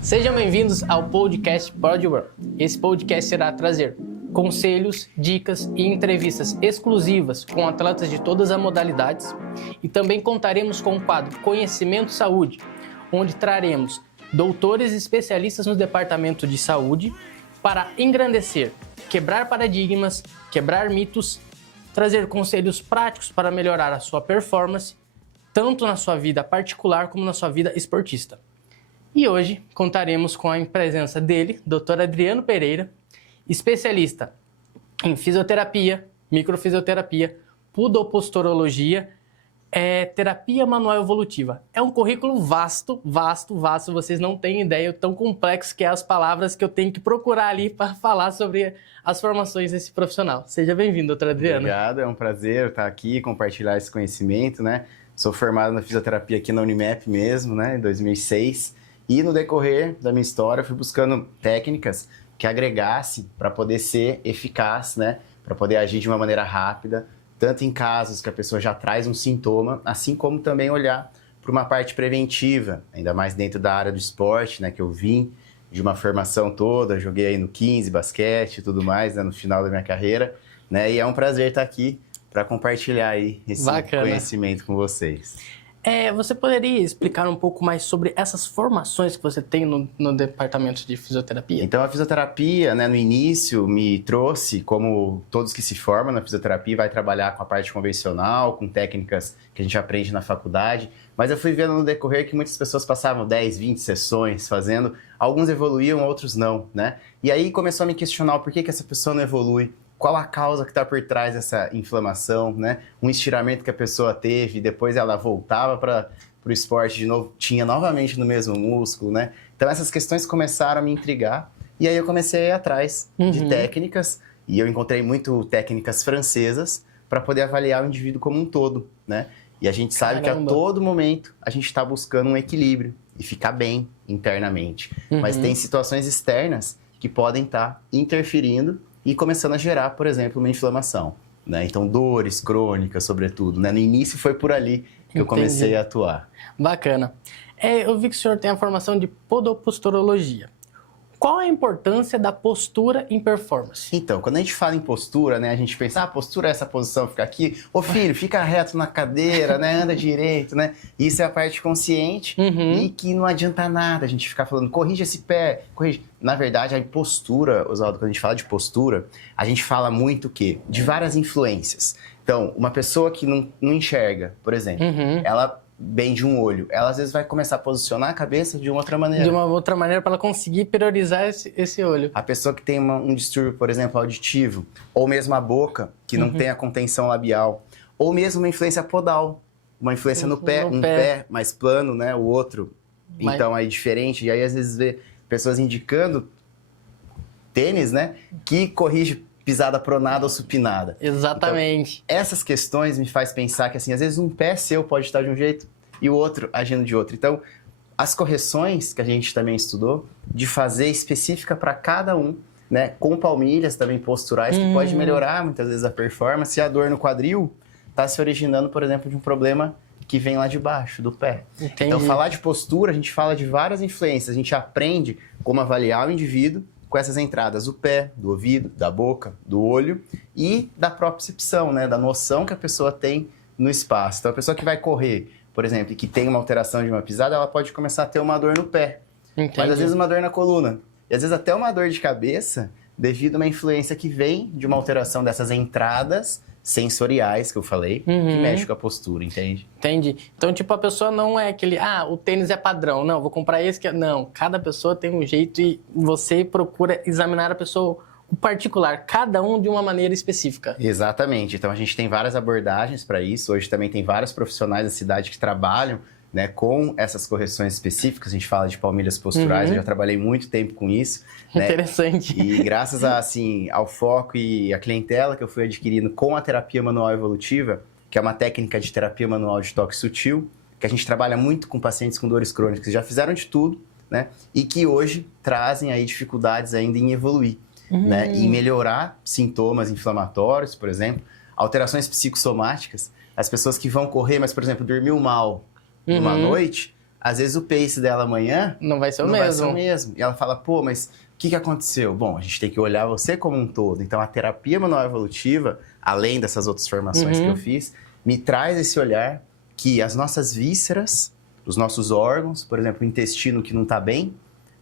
Sejam bem-vindos ao podcast Body World. Esse podcast irá trazer conselhos, dicas e entrevistas exclusivas com atletas de todas as modalidades e também contaremos com o quadro Conhecimento Saúde, onde traremos doutores e especialistas no departamento de saúde para engrandecer, quebrar paradigmas, quebrar mitos, trazer conselhos práticos para melhorar a sua performance, tanto na sua vida particular como na sua vida esportista. E hoje contaremos com a presença dele, Dr. Adriano Pereira, especialista em fisioterapia, microfisioterapia, podoposturologia, terapia manual evolutiva. É um currículo vasto, vocês não têm ideia o tão complexo que é as palavras que eu tenho que procurar ali para falar sobre as formações desse profissional. Seja bem-vindo, Dr. Adriano. Obrigado, é um prazer estar aqui, compartilhar esse conhecimento, né? Sou formado na fisioterapia aqui na Unimap mesmo, né, em 2006. E no decorrer da minha história, eu fui buscando técnicas que agregassem para poder ser eficaz, né? Para poder agir de uma maneira rápida, tanto em casos que a pessoa já traz um sintoma, assim como também olhar para uma parte preventiva, ainda mais dentro da área do esporte, né? Que eu vim de uma formação toda, joguei aí no 15, basquete e tudo mais, né? No final da minha carreira, né? E é um prazer estar aqui para compartilhar aí esse conhecimento com vocês. Você poderia explicar um pouco mais sobre essas formações que você tem no departamento de fisioterapia? Então, a fisioterapia, né, no início, me trouxe, como todos que se formam na fisioterapia, vai trabalhar com a parte convencional, com técnicas que a gente aprende na faculdade, mas eu fui vendo no decorrer que muitas pessoas passavam 10, 20 sessões fazendo, alguns evoluíam, outros não, né? E aí começou a me questionar por que essa pessoa não evolui. Qual a causa que está por trás dessa inflamação, né? Um estiramento que a pessoa teve, depois ela voltava para o esporte de novo, tinha novamente no mesmo músculo, né? Então essas questões começaram a me intrigar e aí eu comecei a ir atrás de técnicas e eu encontrei muito técnicas francesas para poder avaliar o indivíduo como um todo, né? E a gente sabe que a todo momento a gente está buscando um equilíbrio e ficar bem internamente. Mas tem situações externas que podem estar interferindo e começando a gerar, por exemplo, uma inflamação, né? Então, dores crônicas, sobretudo, né? No início foi por ali que eu comecei a atuar. Bacana. Eu vi que o senhor tem a formação de podoposturologia. Qual a importância da postura em performance? Então, quando a gente fala em postura, né, a gente pensa, postura é essa posição, fica aqui. Ô filho, fica reto na cadeira, né, anda direito, né? Isso é a parte consciente e que não adianta nada a gente ficar falando, corrige esse pé, corrige. Na verdade, a postura, Oswaldo, quando a gente fala de postura, a gente fala muito o quê? De várias influências. Então, uma pessoa que não enxerga, por exemplo, ela bem de um olho, ela às vezes vai começar a posicionar a cabeça de uma outra maneira. De uma outra maneira para ela conseguir priorizar esse olho. A pessoa que tem um distúrbio, por exemplo, auditivo, ou mesmo a boca, que não tem a contenção labial, ou mesmo uma influência podal, uma influência no pé, um pé mais plano, né, o outro, então aí diferente, e aí às vezes vê pessoas indicando tênis, né, que corrige pisada pronada ou supinada. Exatamente. Então, essas questões me faz pensar que, assim, às vezes um pé seu pode estar de um jeito e o outro agindo de outro. Então, as correções que a gente também estudou, de fazer específica para cada um, né, com palmilhas também posturais, que pode melhorar muitas vezes a performance. E a dor no quadril está se originando, por exemplo, de um problema que vem lá de baixo, do pé. Entendi. Então, falar de postura, a gente fala de várias influências. A gente aprende como avaliar o indivíduo com essas entradas do pé, do ouvido, da boca, do olho e da propriocepção, né? Da noção que a pessoa tem no espaço. Então, a pessoa que vai correr, por exemplo, e que tem uma alteração de uma pisada, ela pode começar a ter uma dor no pé. Entendi. Mas às vezes uma dor na coluna. E às vezes até uma dor de cabeça devido a uma influência que vem de uma alteração dessas entradas sensoriais que eu falei, que mexe com a postura, entende? Entendi. Então, tipo, a pessoa não é aquele, o tênis é padrão, não, vou comprar esse que é... Não, cada pessoa tem um jeito e você procura examinar a pessoa, o particular, cada um de uma maneira específica. Exatamente. Então, a gente tem várias abordagens para isso. Hoje também tem vários profissionais da cidade que trabalham, né, com essas correções específicas. A gente fala de palmilhas posturais, eu já trabalhei muito tempo com isso. Né? Interessante. E graças ao foco e a clientela que eu fui adquirindo com a terapia manual evolutiva, que é uma técnica de terapia manual de toque sutil, que a gente trabalha muito com pacientes com dores crônicas que já fizeram de tudo, né? E que hoje trazem aí dificuldades ainda em evoluir. né? E melhorar sintomas inflamatórios, por exemplo, alterações psicossomáticas. As pessoas que vão correr, mas, por exemplo, dormiu mal numa noite, às vezes o pace dela amanhã não vai ser o não mesmo. vai ser o mesmo. E ela fala, pô, mas o que aconteceu? Bom, a gente tem que olhar você como um todo. Então, a terapia manual evolutiva, além dessas outras formações que eu fiz, me traz esse olhar que as nossas vísceras, os nossos órgãos, por exemplo, o intestino que não está bem,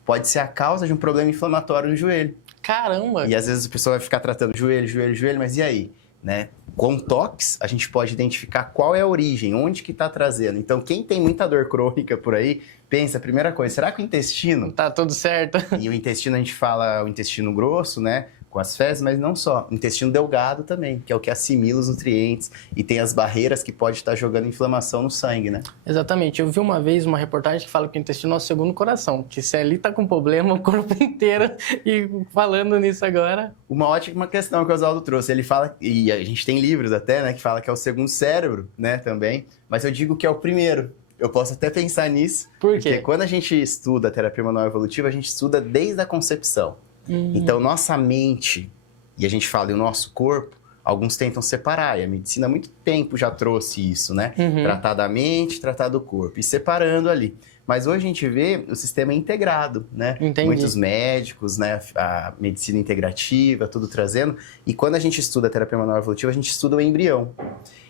pode ser a causa de um problema inflamatório no joelho. Caramba! E às vezes a pessoa vai ficar tratando joelho, mas e aí? Né? Com toques, a gente pode identificar qual é a origem, onde que está trazendo. Então, quem tem muita dor crônica por aí, pensa, a primeira coisa, será que o intestino... Tá tudo certo. E o intestino, a gente fala o intestino grosso, né? Com as fezes, mas não só. O intestino delgado também, que é o que assimila os nutrientes e tem as barreiras que pode estar jogando inflamação no sangue, né? Exatamente. Eu vi uma vez uma reportagem que fala que o intestino é o segundo coração, que se ali tá com problema, o corpo inteiro. E falando nisso agora... Uma ótima questão que o Oswaldo trouxe. Ele fala, e a gente tem livros até, né? Que fala que é o segundo cérebro, né? Também. Mas eu digo que é o primeiro. Eu posso até pensar nisso. Por quê? Porque quando a gente estuda a terapia manual evolutiva, a gente estuda desde a concepção. Então, nossa mente, e a gente fala, e o nosso corpo, alguns tentam separar. E a medicina há muito tempo já trouxe isso, né? Tratar da mente, tratar do corpo. E separando ali. Mas hoje a gente vê o sistema integrado, né? Entendi. Muitos médicos, né? A medicina integrativa, tudo trazendo. E quando a gente estuda a terapia manual evolutiva, a gente estuda o embrião.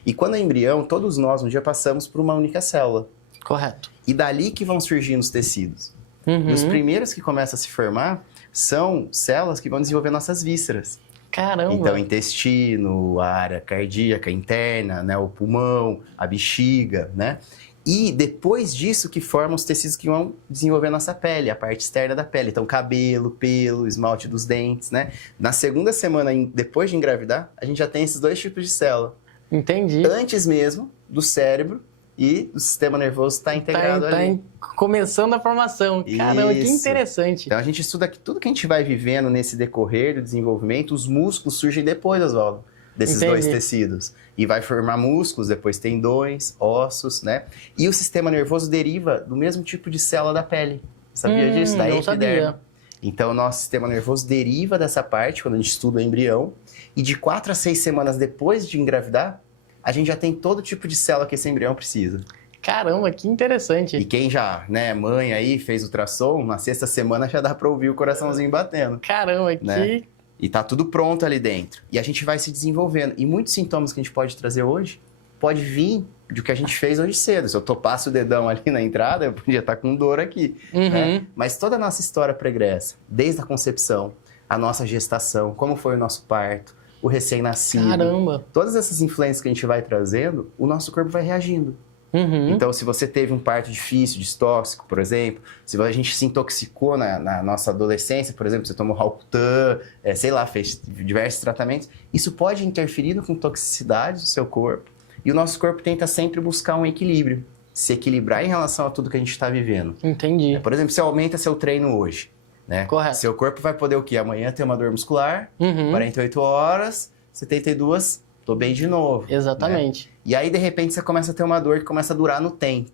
E quando é embrião, todos nós um dia passamos por uma única célula. Correto. E dali que vão surgindo os tecidos. E os primeiros que começam a se formar são células que vão desenvolver nossas vísceras. Caramba! Então, intestino, a área cardíaca interna, né? O pulmão, a bexiga, né? E depois disso que formam os tecidos que vão desenvolver a nossa pele, a parte externa da pele. Então, cabelo, pelo, esmalte dos dentes, né? Na segunda semana, depois de engravidar, a gente já tem esses dois tipos de célula. Entendi. Antes mesmo do cérebro e do sistema nervoso estar integrado ali. Começando a formação. Caramba, que Isso. interessante. Então, a gente estuda que tudo que a gente vai vivendo nesse decorrer do desenvolvimento, os músculos surgem depois, Oswaldo, desses dois tecidos. E vai formar músculos, depois tendões, ossos, né? E o sistema nervoso deriva do mesmo tipo de célula da pele. Sabia disso? Da não sabia. epiderme. Então, o nosso sistema nervoso deriva dessa parte, quando a gente estuda o embrião. E de 4 a 6 semanas depois de engravidar, a gente já tem todo tipo de célula que esse embrião precisa. Caramba, que interessante. E quem já, né, mãe aí, fez ultrassom, na 6ª semana já dá pra ouvir o coraçãozinho batendo. Caramba, Né? que... E tá tudo pronto ali dentro. E a gente vai se desenvolvendo. E muitos sintomas que a gente pode trazer hoje, pode vir do que a gente fez hoje cedo. Se eu topasse o dedão ali na entrada, eu podia estar com dor aqui. Né? Mas toda a nossa história pregressa, desde a concepção, a nossa gestação, como foi o nosso parto, o recém-nascido. Caramba. Todas essas influências que a gente vai trazendo, o nosso corpo vai reagindo. Então, se você teve um parto difícil, distóxico, por exemplo, se a gente se intoxicou na nossa adolescência, por exemplo, você tomou Halcutan, sei lá, fez diversos tratamentos, isso pode interferir com toxicidades do seu corpo. E o nosso corpo tenta sempre buscar um equilíbrio, se equilibrar em relação a tudo que a gente está vivendo. Entendi. Por exemplo, você aumenta seu treino hoje, né? Correto. Seu corpo vai poder o quê? Amanhã ter uma dor muscular, 48 horas, 72, tô bem de novo. Exatamente. Né? E aí, de repente, você começa a ter uma dor que começa a durar no tempo.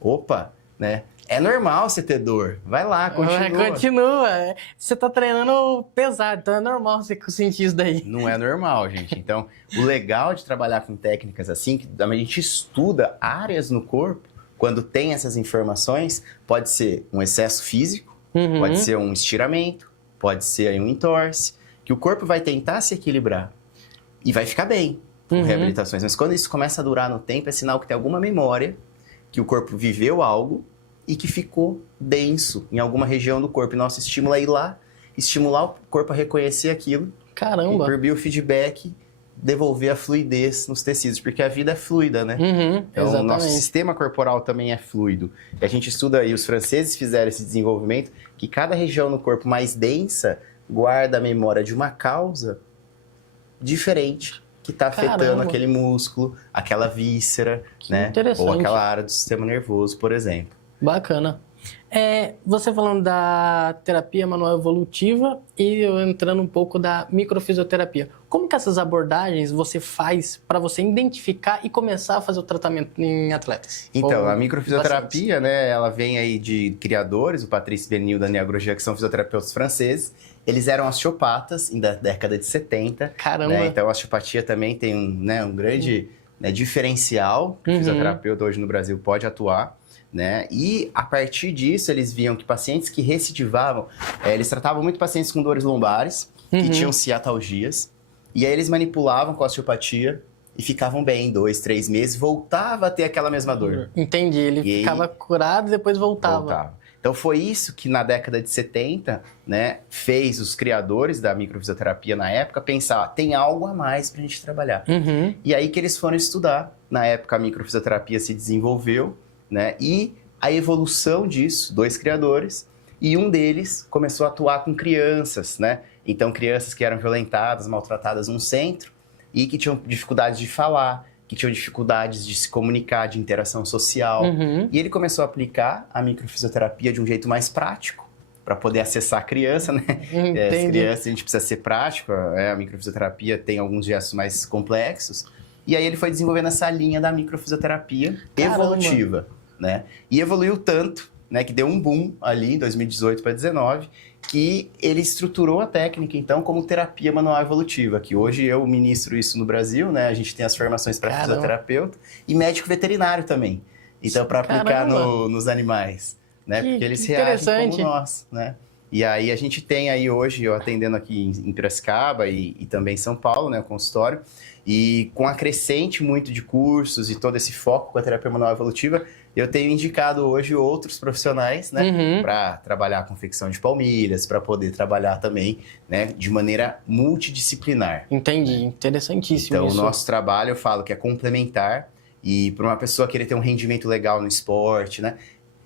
Opa, né? É normal você ter dor. Vai lá, continua. Continua. Você tá treinando pesado, então é normal você sentir isso daí. Não é normal, gente. Então, o legal de trabalhar com técnicas assim, que a gente estuda áreas no corpo, quando tem essas informações, pode ser um excesso físico, pode ser um estiramento, pode ser aí um entorse, que o corpo vai tentar se equilibrar e vai ficar bem com reabilitações. Mas quando isso começa a durar no tempo, é sinal que tem alguma memória, que o corpo viveu algo e que ficou denso em alguma região do corpo. E nosso estímulo é ir lá, estimular o corpo a reconhecer aquilo. Caramba. E por biofeedback, devolver a fluidez nos tecidos, porque a vida é fluida, né? Então, o nosso sistema corporal também é fluido. E a gente estuda, e os franceses fizeram esse desenvolvimento, que cada região no corpo mais densa guarda a memória de uma causa diferente que está afetando aquele músculo, aquela víscera, né? Ou aquela área do sistema nervoso, por exemplo. Bacana. Você falando da terapia manual evolutiva e eu entrando um pouco da microfisioterapia. Como que essas abordagens você faz para você identificar e começar a fazer o tratamento em atletas? Então, a microfisioterapia, né, ela vem aí de criadores, o Patrice Benil e o Daniel Grosjean, que são fisioterapeutas franceses, Eles eram osteopatas da década de 70. Caramba. Né? Então, a osteopatia também tem um grande diferencial que o fisioterapeuta hoje no Brasil pode atuar. Né? E, a partir disso, eles viam que pacientes que recidivavam, eles tratavam muito pacientes com dores lombares, que tinham ciatalgias, e aí eles manipulavam com a osteopatia e ficavam bem 2, 3 meses, voltava a ter aquela mesma dor. Entendi, ele E ficava aí, curado e depois voltava. Então foi isso que na década de 70, né, fez os criadores da microfisioterapia na época pensar, ó, tem algo a mais pra gente trabalhar. E aí que eles foram estudar. Na época a microfisioterapia se desenvolveu, né, e a evolução disso, 2 criadores, e um deles começou a atuar com crianças, né? Então crianças que eram violentadas, maltratadas num centro, e que tinham dificuldades de falar, que tinham dificuldades de se comunicar, de interação social. E ele começou a aplicar a microfisioterapia de um jeito mais prático, para poder acessar a criança, né? As crianças, a gente precisa ser prático, a microfisioterapia tem alguns gestos mais complexos. E aí ele foi desenvolvendo essa linha da microfisioterapia evolutiva, né? E evoluiu tanto, né, que deu um boom ali em 2018 para 2019, que ele estruturou a técnica, então, como terapia manual evolutiva, que hoje eu ministro isso no Brasil, né? A gente tem as formações para fisioterapeuta e médico veterinário também. Então, para aplicar nos animais, né? Porque eles reagem como nós, né? E aí a gente tem aí hoje, eu atendendo aqui em Piracicaba e também em São Paulo, né, o consultório, e com a crescente muito de cursos e todo esse foco com a terapia manual evolutiva, eu tenho indicado hoje outros profissionais, né, para trabalhar a confecção de palmilhas, para poder trabalhar também, né, de maneira multidisciplinar. Entendi, interessantíssimo então, isso. o nosso trabalho, eu falo que é complementar, e para uma pessoa querer ter um rendimento legal no esporte, né,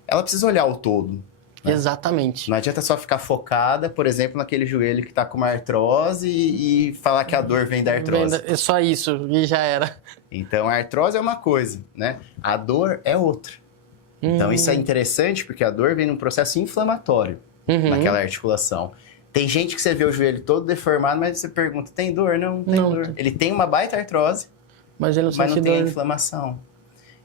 ela precisa olhar o todo. Né? Exatamente. Não adianta só ficar focada, por exemplo, naquele joelho que está com uma artrose e falar que a dor vem da artrose. É só isso, e já era. Então, a artrose é uma coisa, né? A dor é outra. Então, isso é interessante porque a dor vem num processo inflamatório naquela articulação. Tem gente que você vê o joelho todo deformado, mas você pergunta, tem dor? Não tem dor. Ele tem uma baita artrose, mas não tem inflamação.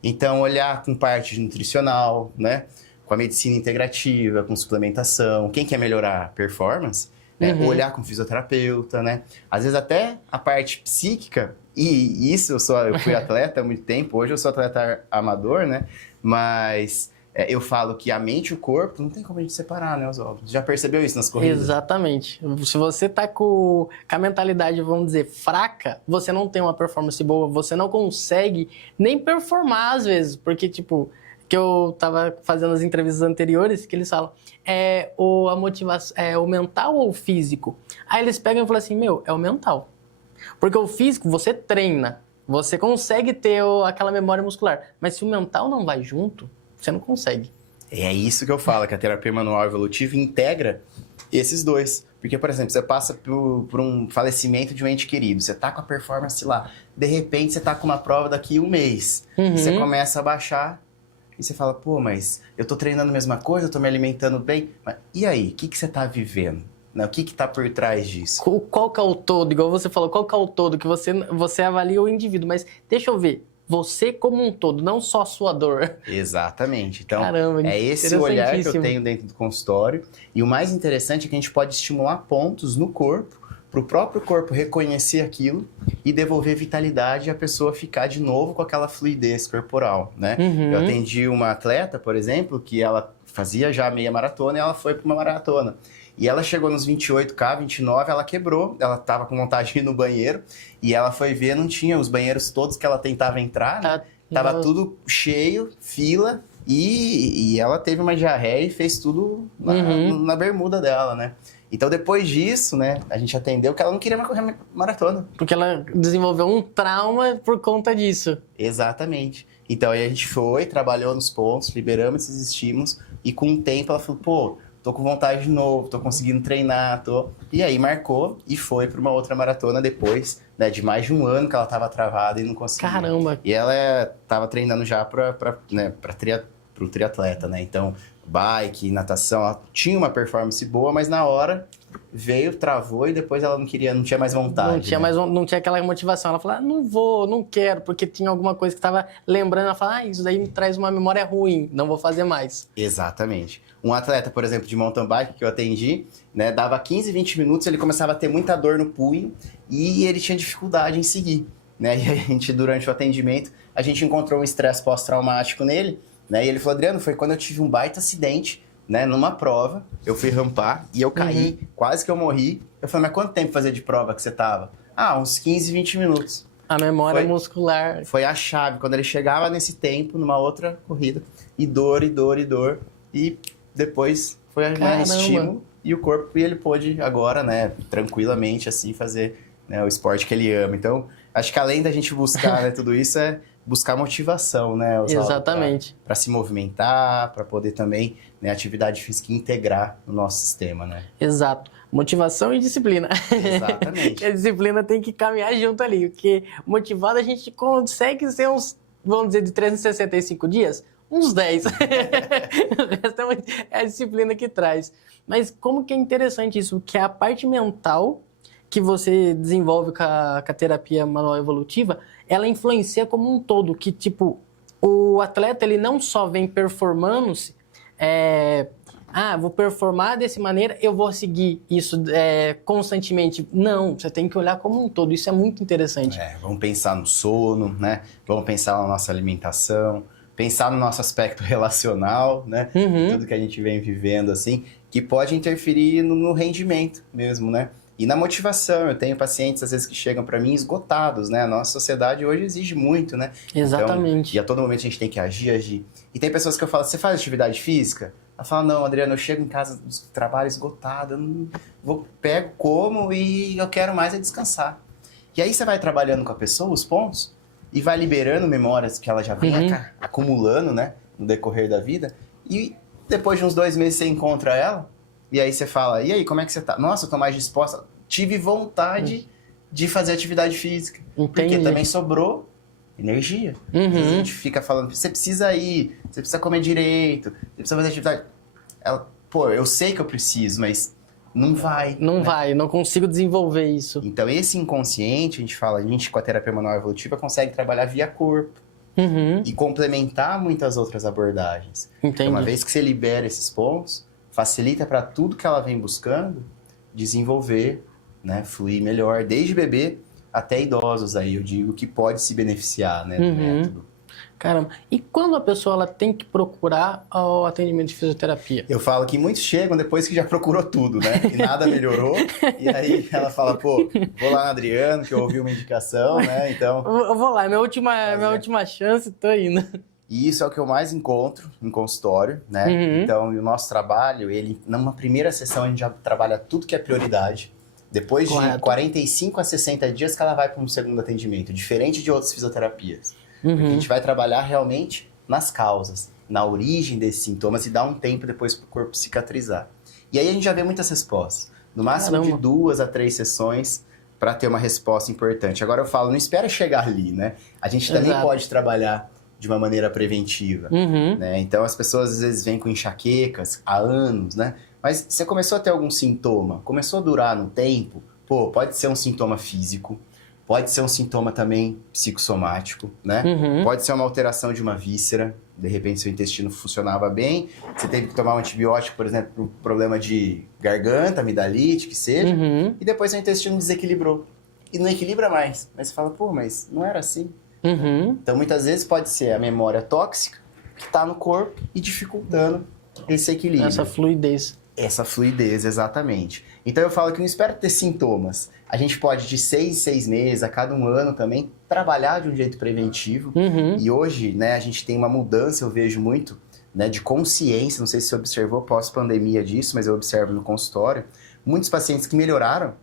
Então, olhar com parte nutricional, né? Com a medicina integrativa, com suplementação. Quem quer melhorar a performance, né? Olhar com fisioterapeuta, né? Às vezes até a parte psíquica, e isso eu fui atleta há muito tempo, hoje eu sou atleta amador, né? Mas eu falo que a mente e o corpo não tem como a gente separar, né, Oswaldo? Já percebeu isso nas corridas? Exatamente. Se você tá com a mentalidade, vamos dizer, fraca, você não tem uma performance boa, você não consegue nem performar às vezes, porque, tipo, que eu tava fazendo as entrevistas anteriores, que eles falam, a motivação, é o mental ou o físico? Aí eles pegam e falam assim, é o mental. Porque o físico, você treina, você consegue ter aquela memória muscular, mas se o mental não vai junto, você não consegue. É isso que eu falo, que a terapia manual evolutiva integra esses dois. Porque, por exemplo, você passa por um falecimento de um ente querido, você tá com a performance lá, de repente você tá com uma prova daqui a um mês, você começa a baixar, e você fala, pô, mas eu tô treinando a mesma coisa, eu tô me alimentando bem, mas e aí, o que você tá vivendo? O que tá por trás disso? Qual que é o todo? Igual você falou, qual que é o todo? Que você avalia o indivíduo, mas deixa eu ver, você como um todo, não só a sua dor. Exatamente. Então, caramba, é esse olhar que eu tenho dentro do consultório. E o mais interessante é que a gente pode estimular pontos no corpo, para o próprio corpo reconhecer aquilo e devolver vitalidade e a pessoa ficar de novo com aquela fluidez corporal, né? Eu atendi uma atleta, por exemplo, que ela fazia já meia maratona e ela foi para uma maratona. E ela chegou nos 28K, 29, ela quebrou, ela estava com vontade de ir no banheiro, e ela foi ver, não tinha os banheiros todos que ela tentava entrar, né? Tava tudo cheio, fila, e ela teve uma diarreia e fez tudo na bermuda dela, né? Então, depois disso, né, a gente atendeu que ela não queria mais correr maratona. Porque ela desenvolveu um trauma por conta disso. Exatamente. Então, aí a gente foi, trabalhou nos pontos, liberamos esses estímulos, e com o tempo ela falou, pô, tô com vontade de novo, tô conseguindo treinar, E aí marcou e foi para uma outra maratona depois, né, de mais de um ano que ela tava travada e não conseguia. Caramba! E ela tava treinando já pro triatleta, né? Então, bike, natação, ela tinha uma performance boa, mas na hora veio, travou e depois ela não tinha mais vontade. Não tinha aquela motivação. Ela falou, não vou, não quero, porque tinha alguma coisa que estava lembrando. Ela falou, isso daí me traz uma memória ruim, não vou fazer mais. Exatamente. Um atleta, por exemplo, de mountain bike que eu atendi, né, dava 15, 20 minutos, ele começava a ter muita dor no punho e ele tinha dificuldade em seguir, né? E a gente, durante o atendimento, a gente encontrou um estresse pós-traumático nele, né? E ele falou, Adriano, foi quando eu tive um baita acidente, né, numa prova, eu fui rampar e eu caí, quase que eu morri. Eu falei, mas quanto tempo fazia de prova que você tava? Uns 15, 20 minutos. A memória muscular. Foi a chave, quando ele chegava nesse tempo, numa outra corrida, e dor, e dor, e dor, e depois foi mais estímulo, e o corpo, e ele pôde agora, né, tranquilamente, assim, fazer, né, o esporte que ele ama. Então, acho que além da gente buscar, né, tudo isso, é buscar motivação, né? Exatamente. Para se movimentar, para poder também, né, atividade física integrar no nosso sistema, né? Exato. Motivação e disciplina. Exatamente. A disciplina tem que caminhar junto ali, porque motivado a gente consegue ser uns, vamos dizer, de 365 dias, uns 10. O resto é a disciplina que traz. Mas como que é interessante isso, que a parte mental que você desenvolve com a terapia manual evolutiva, ela influencia como um todo, que tipo, o atleta ele não só vem performando-se, vou performar dessa maneira, eu vou seguir isso constantemente. Não, você tem que olhar como um todo, isso é muito interessante. Vamos pensar no sono, né? Vamos pensar na nossa alimentação, pensar no nosso aspecto relacional, né? Tudo que a gente vem vivendo, assim, que pode interferir no rendimento mesmo, né? E na motivação, eu tenho pacientes, às vezes, que chegam para mim esgotados, né? A nossa sociedade hoje exige muito, né? Exatamente. Então, e a todo momento a gente tem que agir. E tem pessoas que eu falo, você faz atividade física? Ela fala, não, Adriano, eu chego em casa do trabalho esgotado, eu não pego, como e eu quero mais é descansar. E aí você vai trabalhando com a pessoa, os pontos, e vai liberando memórias que ela já vem acumulando, né? No decorrer da vida. E depois de uns 2 meses você encontra ela, e aí você fala, e aí, como é que você tá? Nossa, eu tô mais disposta. Tive vontade de fazer atividade física. Entendi. Porque também sobrou energia. Às vezes a gente fica falando, você precisa ir, você precisa comer direito, você precisa fazer atividade. Ela, eu sei que eu preciso, mas não vai. Não vai, não consigo desenvolver isso. Então esse inconsciente, a gente com a terapia manual evolutiva consegue trabalhar via corpo. E complementar muitas outras abordagens. Entendi. Então, uma vez que você libera esses pontos, facilita para tudo que ela vem buscando desenvolver, né, fluir melhor, desde bebê até idosos aí, eu digo que pode se beneficiar, né, do método. Caramba, e quando a pessoa ela tem que procurar o atendimento de fisioterapia? Eu falo que muitos chegam depois que já procurou tudo, né, e nada melhorou, e aí ela fala, vou lá no Adriano, que eu ouvi uma indicação, né, então... Eu vou lá, minha última chance, tô indo. E isso é o que eu mais encontro em consultório, né? Então, o nosso trabalho, numa primeira sessão, a gente já trabalha tudo que é prioridade. Depois de 45 a 60 dias que ela vai para um segundo atendimento, diferente de outras fisioterapias. Porque a gente vai trabalhar realmente nas causas, na origem desses sintomas e dar um tempo depois para o corpo cicatrizar. E aí a gente já vê muitas respostas. No máximo de 2 a 3 sessões para ter uma resposta importante. Agora eu falo, não espera chegar ali, né? A gente também pode trabalhar de uma maneira preventiva, né? Então as pessoas às vezes vêm com enxaquecas há anos, né? Mas você começou a ter algum sintoma, começou a durar no tempo, pode ser um sintoma físico, pode ser um sintoma também psicossomático, né? Pode ser uma alteração de uma víscera, de repente seu intestino funcionava bem, você teve que tomar um antibiótico, por exemplo, por um problema de garganta, amidalite, que seja, e depois seu intestino desequilibrou. E não equilibra mais. Mas você fala, mas não era assim. Então, muitas vezes pode ser a memória tóxica que está no corpo e dificultando esse equilíbrio. Essa fluidez. Essa fluidez, exatamente. Então, eu falo que não espera ter sintomas. A gente pode, de 6 em 6 meses, a cada um ano também, trabalhar de um jeito preventivo. E hoje, né, a gente tem uma mudança, eu vejo muito, né, de consciência. Não sei se você observou pós-pandemia disso, mas eu observo no consultório. Muitos pacientes que melhoraram,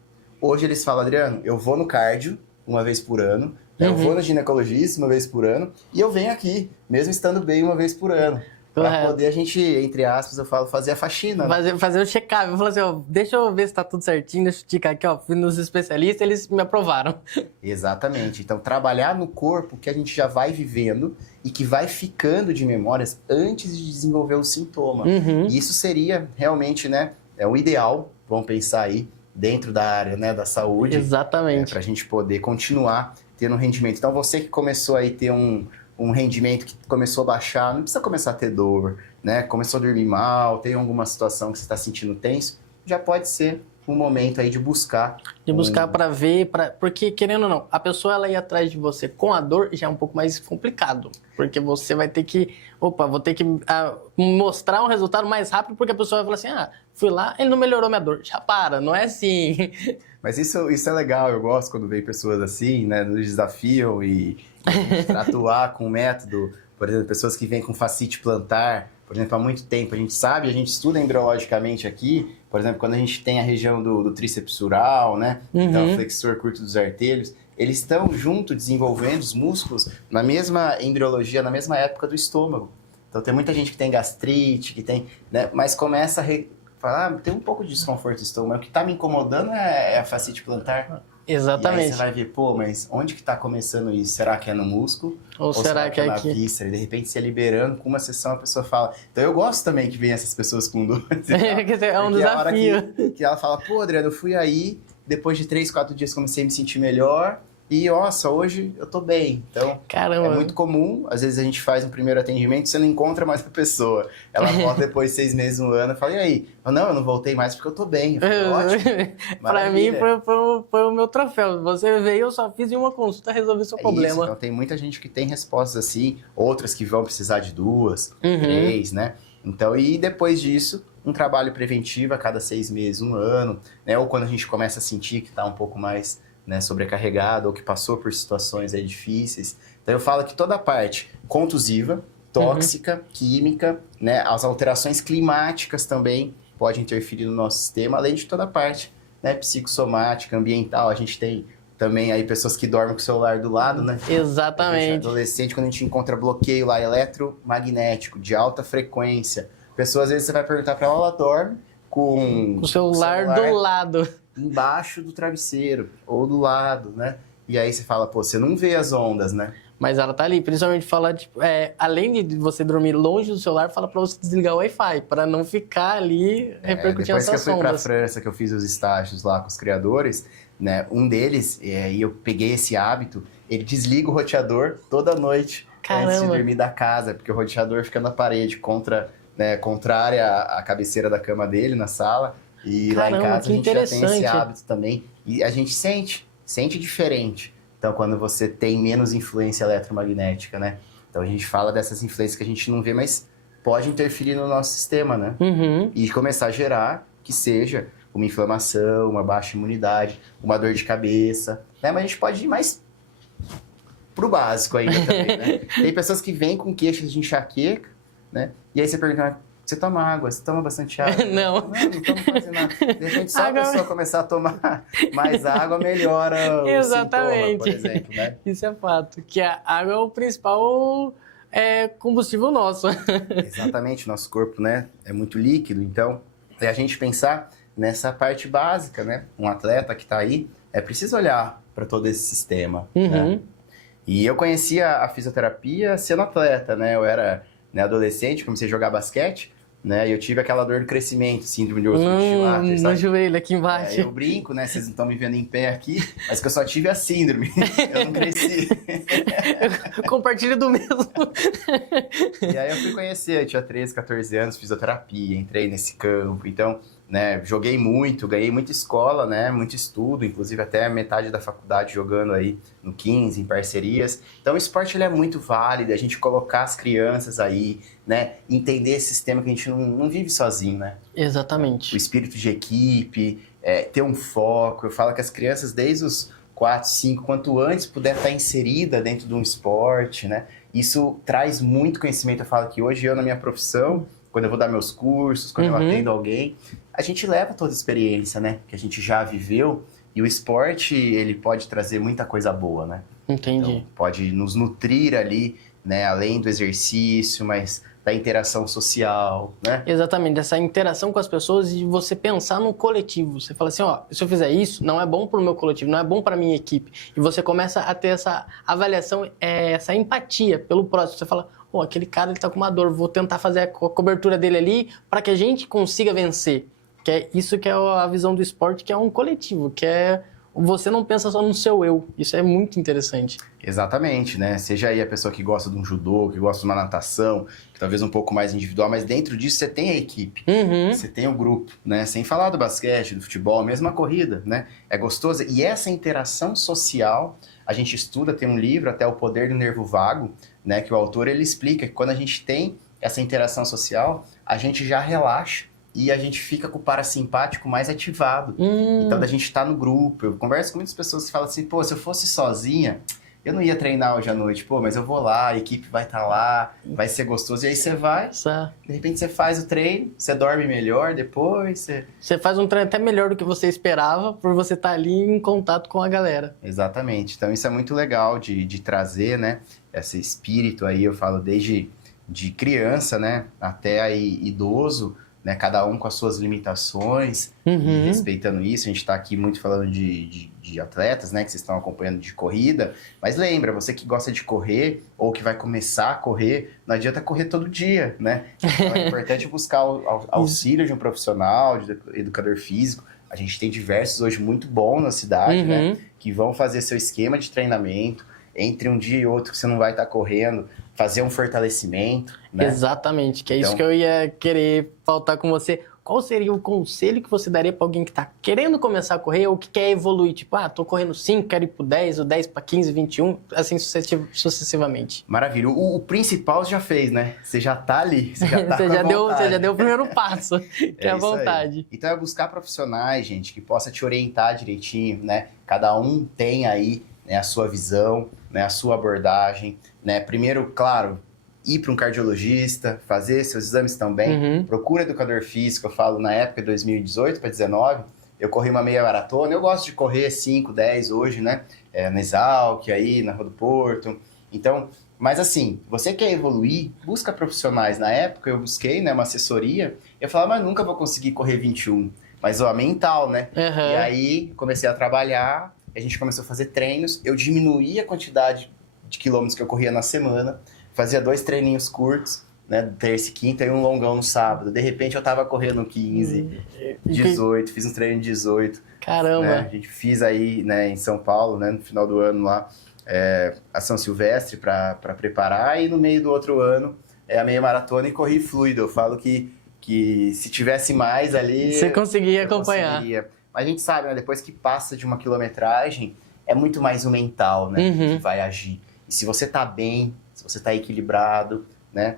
hoje eles falam, Adriano, eu vou no cardio uma vez por ano, eu vou no ginecologista uma vez por ano e eu venho aqui, mesmo estando bem uma vez por ano. Para Correto. poder a gente, entre aspas, eu falo, fazer a faxina. Né? Fazer o check-up. Eu falo assim, ó, deixa eu ver se tá tudo certinho, deixa eu ticar aqui, ó. Fui nos especialistas, eles me aprovaram. Exatamente. Então, trabalhar no corpo que a gente já vai vivendo e que vai ficando de memórias antes de desenvolver o sintoma. Uhum. E isso seria realmente, né, o ideal, vamos pensar aí, dentro da área, né, da saúde. Exatamente. Para a gente poder continuar tendo um rendimento. Então, você que começou aí a ter um rendimento que começou a baixar, não precisa começar a ter dor, né? Começou a dormir mal, tem alguma situação que você está sentindo tenso, já pode ser um momento aí de buscar. Para ver, porque querendo ou não, a pessoa ela ir atrás de você com a dor já é um pouco mais complicado, porque você vai ter que, vou ter que mostrar um resultado mais rápido, porque a pessoa vai falar assim, fui lá, ele não melhorou minha dor, já para, não é assim. Mas isso é legal, eu gosto quando vem pessoas assim, né, nos desafiam e para atuar com o método, por exemplo, pessoas que vêm com fascite plantar, por exemplo, há muito tempo, a gente estuda embriologicamente aqui, por exemplo, quando a gente tem a região do tríceps sural, né, então o flexor curto dos artelhos, eles estão junto desenvolvendo os músculos na mesma embriologia, na mesma época do estômago. Então tem muita gente que tem gastrite, que tem, né, mas começa a falar, tem um pouco de desconforto no estômago, o que está me incomodando é a fascite plantar. Exatamente. E aí você vai ver, mas onde que está começando isso? Será que é no músculo? Ou será que é na aqui? víscera? E de repente você liberando, com uma sessão a pessoa fala. Então eu gosto também que vem essas pessoas com dor. É um desafio. É a hora que ela fala, Adriano, eu fui aí, depois de 3, 4 dias comecei a me sentir melhor. E, nossa, hoje eu tô bem. Então, Caramba. É muito comum. Às vezes a gente faz um primeiro atendimento e você não encontra mais a pessoa. Ela volta depois de 6 meses, 1 ano, e fala, e aí? Eu não voltei mais porque eu tô bem. Eu falei, ótimo. Pra mim foi o meu troféu. Você veio, eu só fiz em uma consulta, resolvi seu problema. Isso. Então tem muita gente que tem respostas assim, outras que vão precisar de 2, 3, né? Então, e depois disso, um trabalho preventivo a cada 6 meses, 1 ano, né? Ou quando a gente começa a sentir que tá um pouco mais, né, sobrecarregado ou que passou por situações aí difíceis. Então eu falo que toda a parte contusiva, tóxica, química, né, as alterações climáticas também podem interferir no nosso sistema, além de toda a parte, né, psicossomática, ambiental. A gente tem também aí pessoas que dormem com o celular do lado, né? Exatamente. Adolescente, quando a gente encontra bloqueio lá eletromagnético de alta frequência, pessoas às vezes você vai perguntar para ela dorme com o celular do lado. Embaixo do travesseiro, ou do lado, né? E aí você fala, você não vê as ondas, né? Mas ela tá ali, principalmente fala, tipo, além de você dormir longe do celular, fala pra você desligar o Wi-Fi, pra não ficar ali repercutindo essas ondas. Depois que eu fui pra França, que eu fiz os estágios lá com os criadores, né? Um deles, e eu peguei esse hábito, ele desliga o roteador toda noite. Caramba. Antes de dormir da casa, porque o roteador fica na parede, contrária à cabeceira da cama dele, na sala. E Caramba, lá em casa a gente já tem esse interessante. hábito também. E a gente sente diferente. Então, quando você tem menos influência eletromagnética, né? Então, a gente fala dessas influências que a gente não vê, mas pode interferir no nosso sistema, né? E começar a gerar que seja uma inflamação, uma baixa imunidade, uma dor de cabeça, né? Mas a gente pode ir mais pro básico ainda também, né? Tem pessoas que vêm com queixas de enxaqueca, né? E aí você pergunta, você toma água? Você toma bastante água? Não. Não tomo quase nada. De repente, só a pessoa começar a tomar mais água, melhora o sintoma, por exemplo, né? Isso é fato. Que a água é o principal combustível nosso. Exatamente. Nosso corpo, né, é muito líquido. Então, é a gente pensar nessa parte básica, né? Um atleta que está aí, é preciso olhar para todo esse sistema, né? E eu conhecia a fisioterapia sendo atleta, né? Eu era adolescente, comecei a jogar basquete, né? E eu tive aquela dor do crescimento, síndrome de osso multilateral, no joelho, aqui embaixo. Eu brinco, né? Vocês não estão me vendo em pé aqui, mas que eu só tive a síndrome. Eu não cresci. Eu compartilho do mesmo. E aí eu fui conhecer, eu tinha 13, 14 anos, fisioterapia, entrei nesse campo. Então, né, joguei muito, ganhei muita escola, né? Muito estudo, inclusive até metade da faculdade jogando aí no 15, em parcerias. Então o esporte ele é muito válido, a gente colocar as crianças aí, né? Entender esse sistema que a gente não vive sozinho, né? Exatamente. O espírito de equipe, ter um foco. Eu falo que as crianças, desde os 4, 5, quanto antes puder estar inserida dentro de um esporte, né? Isso traz muito conhecimento. Eu falo que hoje eu, na minha profissão, quando eu vou dar meus cursos, quando eu atendo alguém, a gente leva toda a experiência, né? Que a gente já viveu. E o esporte, ele pode trazer muita coisa boa, né? Entendi. Então, pode nos nutrir ali, né? Além do exercício, mas da interação social, né? Exatamente, essa interação com as pessoas e você pensar no coletivo. Você fala assim, ó, se eu fizer isso, não é bom para o meu coletivo, não é bom para a minha equipe. E você começa a ter essa avaliação, essa empatia pelo próximo. Você fala, pô, aquele cara ele tá com uma dor, vou tentar fazer a cobertura dele ali para que a gente consiga vencer. Que é isso que é a visão do esporte, que é um coletivo, que é você não pensa só no seu eu. Isso é muito interessante. Exatamente, né? Seja aí a pessoa que gosta de um judô, que gosta de uma natação, que talvez um pouco mais individual, mas dentro disso você tem a equipe, você tem o grupo, né? Sem falar do basquete, do futebol, mesmo a corrida, né? É gostoso. E essa interação social, a gente estuda, tem um livro, até O Poder do Nervo Vago, né? Que o autor, ele explica que quando a gente tem essa interação social, a gente já relaxa e a gente fica com o parasimpático mais ativado. Então, da gente estar no grupo. Eu converso com muitas pessoas que falam assim, pô, se eu fosse sozinha, eu não ia treinar hoje à noite. Pô, mas eu vou lá, a equipe vai estar lá, vai ser gostoso. E aí você vai, de repente você faz o treino, você dorme melhor depois. Você faz um treino até melhor do que você esperava, por você estar ali em contato com a galera. Exatamente. Então, isso é muito legal de trazer, né? Esse espírito aí, eu falo desde de criança, né? Até aí idoso, né, cada um com as suas limitações, e respeitando isso. A gente está aqui muito falando de atletas, né, que vocês estão acompanhando de corrida, mas lembra, você que gosta de correr, ou que vai começar a correr, não adianta correr todo dia, né? Então é importante buscar o auxílio de um profissional, de educador físico. A gente tem diversos hoje muito bons na cidade, né, que vão fazer seu esquema de treinamento, entre um dia e outro que você não vai estar correndo, fazer um fortalecimento, né? Exatamente, que é isso que eu ia querer pautar com você. Qual seria o conselho que você daria para alguém que está querendo começar a correr ou que quer evoluir? Tipo, tô correndo 5, quero ir pro 10, ou 10 para 15, 21, assim sucessivamente. Maravilha. O principal você já fez, né? Você já tá ali, você já tá você, com já a deu, vontade. você já deu o primeiro passo, que é a isso aí. vontade. Então é buscar profissionais, gente, que possa te orientar direitinho, né? Cada um tem aí, né, a sua visão, né, a sua abordagem, né? Primeiro, claro, ir para um cardiologista, fazer seus exames também, procura educador físico. Eu falo, na época de 2018 para 2019, eu corri uma meia maratona. Eu gosto de correr 5, 10 hoje, né? Na Exalc, aí na Rua do Porto. Então, mas assim, você quer evoluir, busca profissionais. Na época eu busquei, né, uma assessoria, eu falava, mas nunca vou conseguir correr 21. Mas, mental, né? E aí, comecei a trabalhar, a gente começou a fazer treinos, eu diminuí a quantidade de quilômetros que eu corria na semana, fazia 2 treininhos curtos, né, terça e quinta, e um longão no sábado. De repente eu tava correndo 15, 18, fiz um treino de 18. Caramba! Né? A gente fiz aí, né, em São Paulo, né, no final do ano lá, a São Silvestre para preparar, e no meio do outro ano a meia maratona, e corri fluido. Eu falo que se tivesse mais ali... Você conseguia acompanhar. Conseguiria. Mas a gente sabe, né, depois que passa de uma quilometragem, é muito mais o mental, né, que vai agir. E se você tá bem, se você tá equilibrado, né,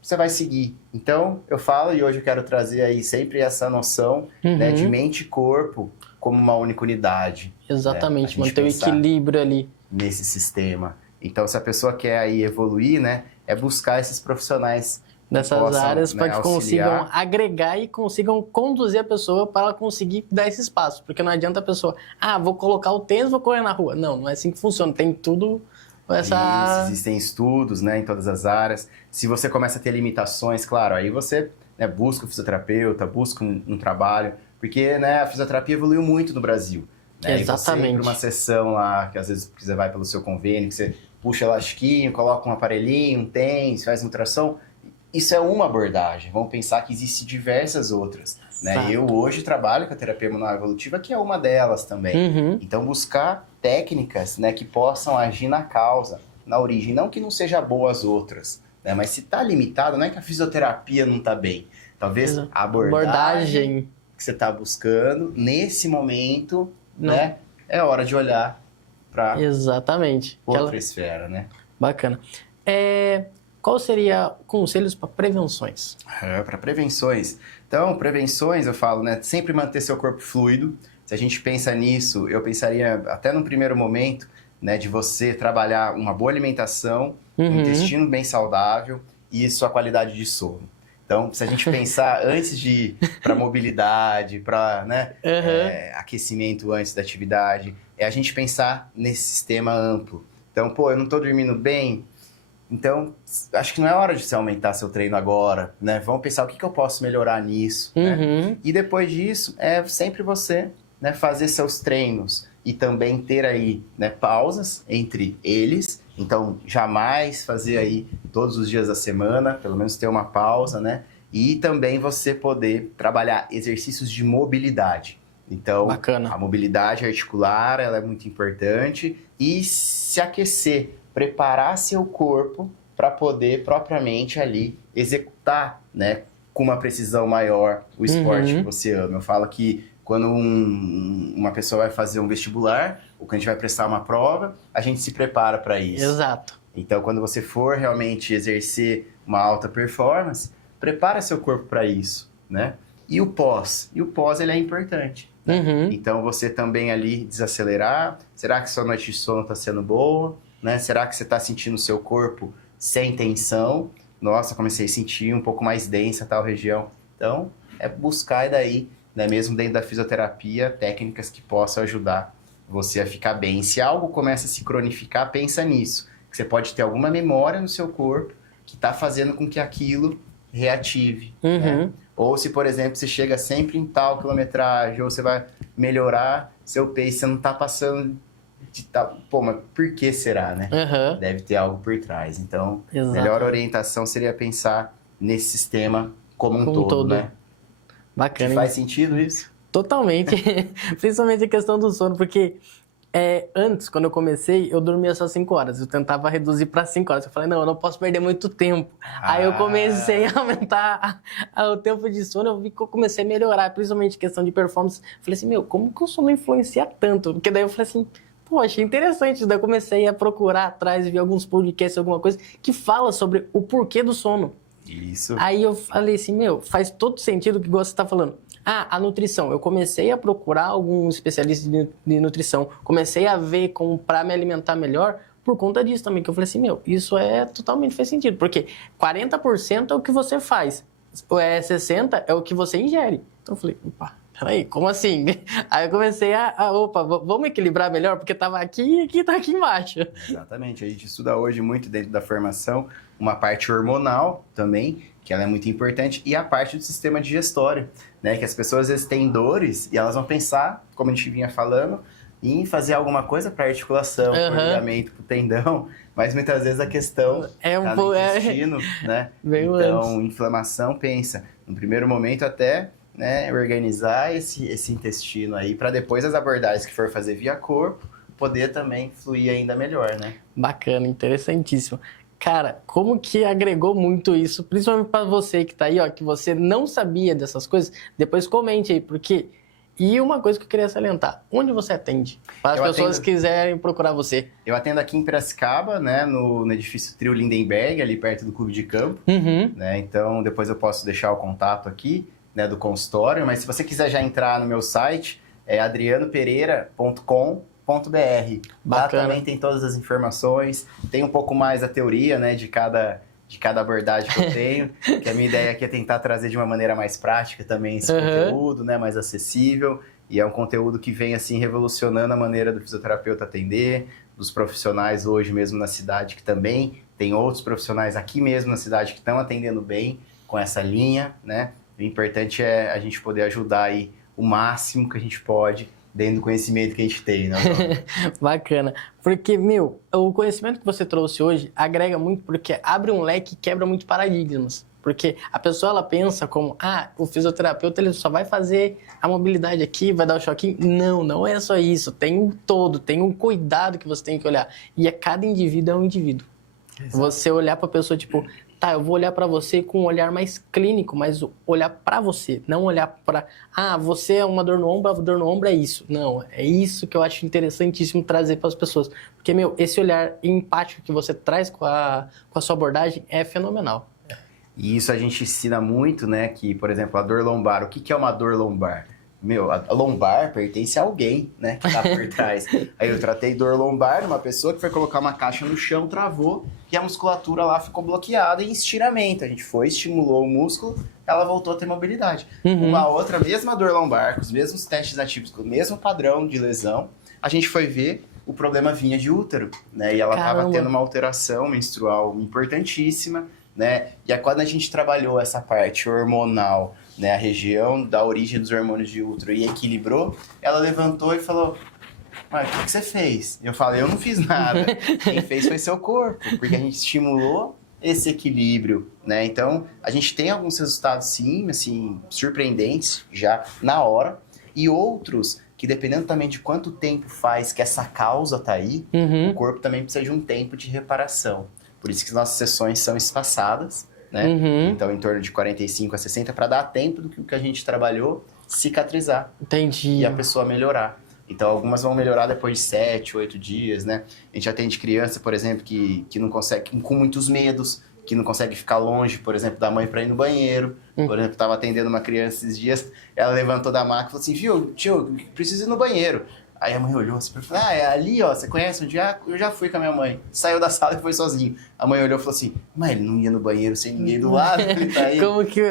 você vai seguir. Então, eu falo, e hoje eu quero trazer aí sempre essa noção, né, de mente e corpo como uma única unidade. Exatamente, né, manter o equilíbrio ali. Nesse sistema. Então, se a pessoa quer aí evoluir, né, é buscar esses profissionais dessas áreas, para que auxiliar, consigam agregar e consigam conduzir a pessoa para ela conseguir dar esse espaço. Porque não adianta a pessoa, vou colocar o tênis, vou correr na rua. Não é assim que funciona. Tem tudo essa... Existem estudos, né, em todas as áreas. Se você começa a ter limitações, claro, aí você, né, busca um fisioterapeuta, busca um trabalho, porque, né, a fisioterapia evoluiu muito no Brasil. Né? Exatamente. E você ir para uma sessão lá, que às vezes você vai pelo seu convênio, que você puxa elastiquinho, coloca um aparelhinho, um tênis, faz nutração. Isso é uma abordagem. Vamos pensar que existem diversas outras. Né? Eu hoje trabalho com a terapia manual evolutiva, que é uma delas também. Então, buscar técnicas, né, que possam agir na causa, na origem. Não que não seja boa as outras, né? Mas se está limitado, não é que a fisioterapia não está bem. Talvez a abordagem que você está buscando, nesse momento, né, é hora de olhar para outra esfera. Né? Bacana. Qual seria conselhos para prevenções? Para prevenções. Então, prevenções, eu falo, né? Sempre manter seu corpo fluido. Se a gente pensa nisso, eu pensaria, até no primeiro momento, né, de você trabalhar uma boa alimentação, um intestino bem saudável e sua qualidade de sono. Então, se a gente pensar antes de ir para mobilidade, para, né, aquecimento antes da atividade, é a gente pensar nesse sistema amplo. Então, eu não estou dormindo bem, Então, acho que não é hora de você aumentar seu treino agora, né? Vamos pensar o que eu posso melhorar nisso, né? E depois disso, é sempre você, né, fazer seus treinos e também ter aí, né, pausas entre eles. Então, jamais fazer aí todos os dias da semana, pelo menos ter uma pausa, né? E também você poder trabalhar exercícios de mobilidade. Então, Bacana. A mobilidade articular, ela é muito importante. E se aquecer, preparar seu corpo para poder propriamente ali executar, né, com uma precisão maior o esporte que você ama. Eu falo que quando uma pessoa vai fazer um vestibular, ou quando a gente vai prestar uma prova, a gente se prepara para isso. Exato. Então, quando você for realmente exercer uma alta performance, prepara seu corpo para isso, né? E o pós? E o pós, ele é importante. Então, você também ali desacelerar. Será que sua noite de sono está sendo boa? Né? Será que você está sentindo o seu corpo sem tensão? Nossa, comecei a sentir um pouco mais densa tal região. Então, é buscar daí, né, mesmo dentro da fisioterapia, técnicas que possam ajudar você a ficar bem. Se algo começa a se cronificar, pensa nisso. Que você pode ter alguma memória no seu corpo que está fazendo com que aquilo reative. Né? Ou se, por exemplo, você chega sempre em tal quilometragem, ou você vai melhorar seu pace, você não está passando de tal... Pô, mas por que será, né? Deve ter algo por trás. Então, a melhor orientação seria pensar nesse sistema como um todo, né? Bacana. Te faz sentido isso? Totalmente. Principalmente a questão do sono, porque antes, quando eu comecei, eu dormia só 5 horas. Eu tentava reduzir para 5 horas. Eu falei, não, eu não posso perder muito tempo. Aí eu comecei a aumentar o tempo de sono. Eu vi que eu comecei a melhorar, principalmente questão de performance. Eu falei assim, meu, como que o sono influencia tanto? Porque daí eu falei assim, pô, achei interessante. Daí eu comecei a procurar atrás, ver alguns podcasts, alguma coisa, que fala sobre o porquê do sono. Isso. Aí eu falei assim, meu, faz todo sentido o que você está falando. A nutrição. Eu comecei a procurar algum especialista de nutrição. Comecei a ver como para me alimentar melhor por conta disso também. Que eu falei assim, meu, isso totalmente faz sentido. Porque 40% é o que você faz. 60% é o que você ingere. Então eu falei, opa, peraí, como assim? Aí eu comecei opa, vamos equilibrar melhor? Porque tava aqui e tá aqui embaixo. Exatamente. A gente estuda hoje muito dentro da formação uma parte hormonal também, que ela é muito importante, e a parte do sistema digestório, né? Que as pessoas às vezes têm dores e elas vão pensar, como a gente vinha falando, em fazer alguma coisa para articulação, para o ligamento, para o tendão, mas muitas vezes a questão está no intestino, né? Então, inflamação, pensa, no primeiro momento até, né, organizar esse intestino aí, para depois as abordagens que for fazer via corpo, poder também fluir ainda melhor, né? Bacana, interessantíssimo. Cara, como que agregou muito isso, principalmente para você que tá aí, ó, que você não sabia dessas coisas, depois comente aí, porque... E uma coisa que eu queria salientar, onde você atende? Para as pessoas que quiserem procurar você. Eu atendo aqui em Piracicaba, né, no edifício Trio Lindenberg, ali perto do Clube de Campo, né, então depois eu posso deixar o contato aqui, né, do consultório, mas se você quiser já entrar no meu site, é adrianopereira.com.br. Lá também tem todas as informações, tem um pouco mais a teoria, né, de cada abordagem que eu tenho, que a minha ideia aqui é tentar trazer de uma maneira mais prática também esse conteúdo, né, mais acessível, e é um conteúdo que vem assim revolucionando a maneira do fisioterapeuta atender, dos profissionais hoje mesmo na cidade, que também tem outros profissionais aqui mesmo na cidade que estão atendendo bem com essa linha, né, o importante é a gente poder ajudar aí o máximo que a gente pode, dentro do conhecimento que a gente tem, né? Bacana. Porque, meu, o conhecimento que você trouxe hoje agrega muito porque abre um leque e quebra muito paradigmas. Porque a pessoa, ela pensa como, o fisioterapeuta, ele só vai fazer a mobilidade aqui, vai dar o choquinho. Não, não é só isso. Tem um todo, tem um cuidado que você tem que olhar. E cada indivíduo é um indivíduo. Exato. Você olhar pra pessoa, tipo... Tá, eu vou olhar para você com um olhar mais clínico, mas olhar para você, não olhar para... você é uma dor no ombro, a dor no ombro é isso. Não, é isso que eu acho interessantíssimo trazer para as pessoas. Porque, meu, esse olhar empático que você traz com a sua abordagem é fenomenal. E isso a gente ensina muito, né, que, por exemplo, a dor lombar. O que é uma dor lombar? Meu, a lombar pertence a alguém, né, que tá por trás. Aí eu tratei dor lombar numa pessoa que foi colocar uma caixa no chão, travou, e a musculatura lá ficou bloqueada em estiramento. A gente foi, estimulou o músculo, ela voltou a ter mobilidade. Uma outra, mesma dor lombar, com os mesmos testes atípicos, com o mesmo padrão de lesão, a gente foi ver, o problema vinha de útero, né? E ela estava tendo uma alteração menstrual importantíssima, né? E aí, quando a gente trabalhou essa parte hormonal, né, a região da origem dos hormônios de útero e equilibrou, ela levantou e falou: mas o que você fez? Eu falei: eu não fiz nada. Quem fez foi seu corpo, porque a gente estimulou esse equilíbrio, né? Então, a gente tem alguns resultados, sim, assim, surpreendentes já na hora, e outros que, dependendo também de quanto tempo faz que essa causa tá aí, o corpo também precisa de um tempo de reparação. Por isso que nossas sessões são espaçadas, né? Então, em torno de 45 a 60, para dar tempo do que a gente trabalhou cicatrizar. Entendi. E a pessoa melhorar. Então, algumas vão melhorar depois de 7, 8 dias, né? A gente atende criança, por exemplo, que não consegue, com muitos medos, que não consegue ficar longe, por exemplo, da mãe para ir no banheiro. Por exemplo, estava atendendo uma criança esses dias, ela levantou da maca e falou assim: viu, tio, preciso ir no banheiro. Aí a mãe olhou assim e falou: é ali, ó, você conhece onde? Eu já fui com a minha mãe. Saiu da sala e foi sozinho. A mãe olhou e falou assim: mas ele não ia no banheiro sem ninguém do lado? Ele tá aí. Como que...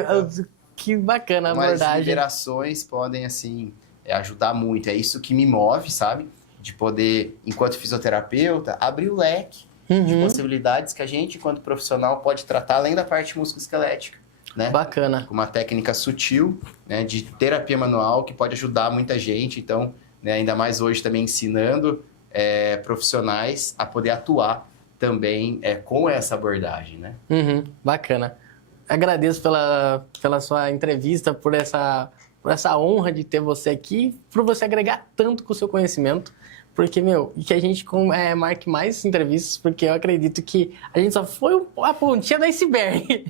Que bacana a abordagem. As liberações podem, assim, ajudar muito. É isso que me move, sabe? De poder, enquanto fisioterapeuta, abrir o leque de possibilidades que a gente, enquanto profissional, pode tratar além da parte musculoesquelética, né? Bacana. Uma técnica sutil, né, de terapia manual que pode ajudar muita gente. Então, né, ainda mais hoje também ensinando profissionais a poder atuar também com essa abordagem, né? Bacana. Agradeço pela sua entrevista, por essa honra de ter você aqui, por você agregar tanto com o seu conhecimento, porque, e que a gente marque mais entrevistas, porque eu acredito que a gente só foi a pontinha do iceberg.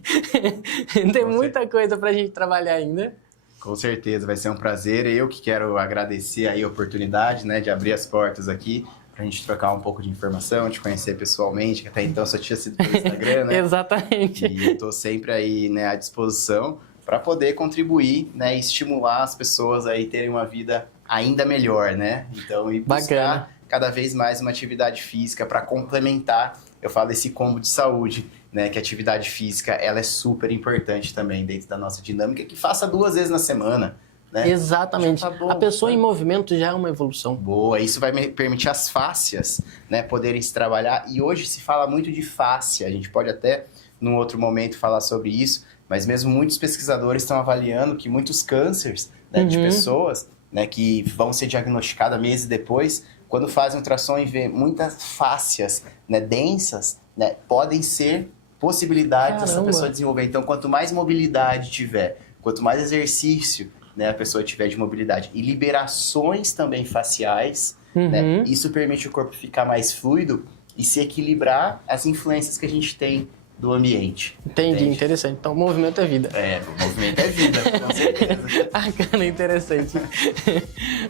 Tem muita coisa pra gente trabalhar ainda. Com certeza, vai ser um prazer. Eu que quero agradecer aí a oportunidade, né, de abrir as portas aqui, pra gente trocar um pouco de informação, te conhecer pessoalmente, que até então só tinha sido pelo Instagram, né? Exatamente. E eu tô sempre aí, né, à disposição para poder contribuir, né, e estimular as pessoas aí terem uma vida ainda melhor, né? Então, e buscar cada vez mais uma atividade física para complementar, eu falo, esse combo de saúde, né? Que a atividade física, ela é super importante também dentro da nossa dinâmica, que faça 2 vezes na semana, né? Exatamente. Tá bom, a pessoa em movimento já é uma evolução. Boa, isso vai permitir as fáscias, né, poderem se trabalhar. E hoje se fala muito de fáscia, a gente pode até, num outro momento, falar sobre isso, mas mesmo muitos pesquisadores estão avaliando que muitos cânceres, né, de pessoas, né, que vão ser diagnosticadas meses depois, quando fazem ultrassom e vê muitas fáscias, né, densas, né, podem ser possibilidades dessa pessoa desenvolver. Então, quanto mais mobilidade tiver, quanto mais exercício, né, a pessoa tiver de mobilidade e liberações também faciais, né, isso permite o corpo ficar mais fluido e se equilibrar as influências que a gente tem do ambiente. Entendi, interessante. Então, movimento é vida. O movimento é vida, com certeza. Bacana, interessante.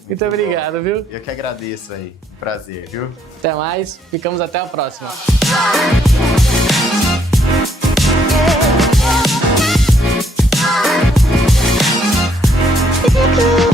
Muito obrigado, viu? Eu que agradeço aí. Prazer, viu? Até mais. Ficamos até a próxima. Yeah.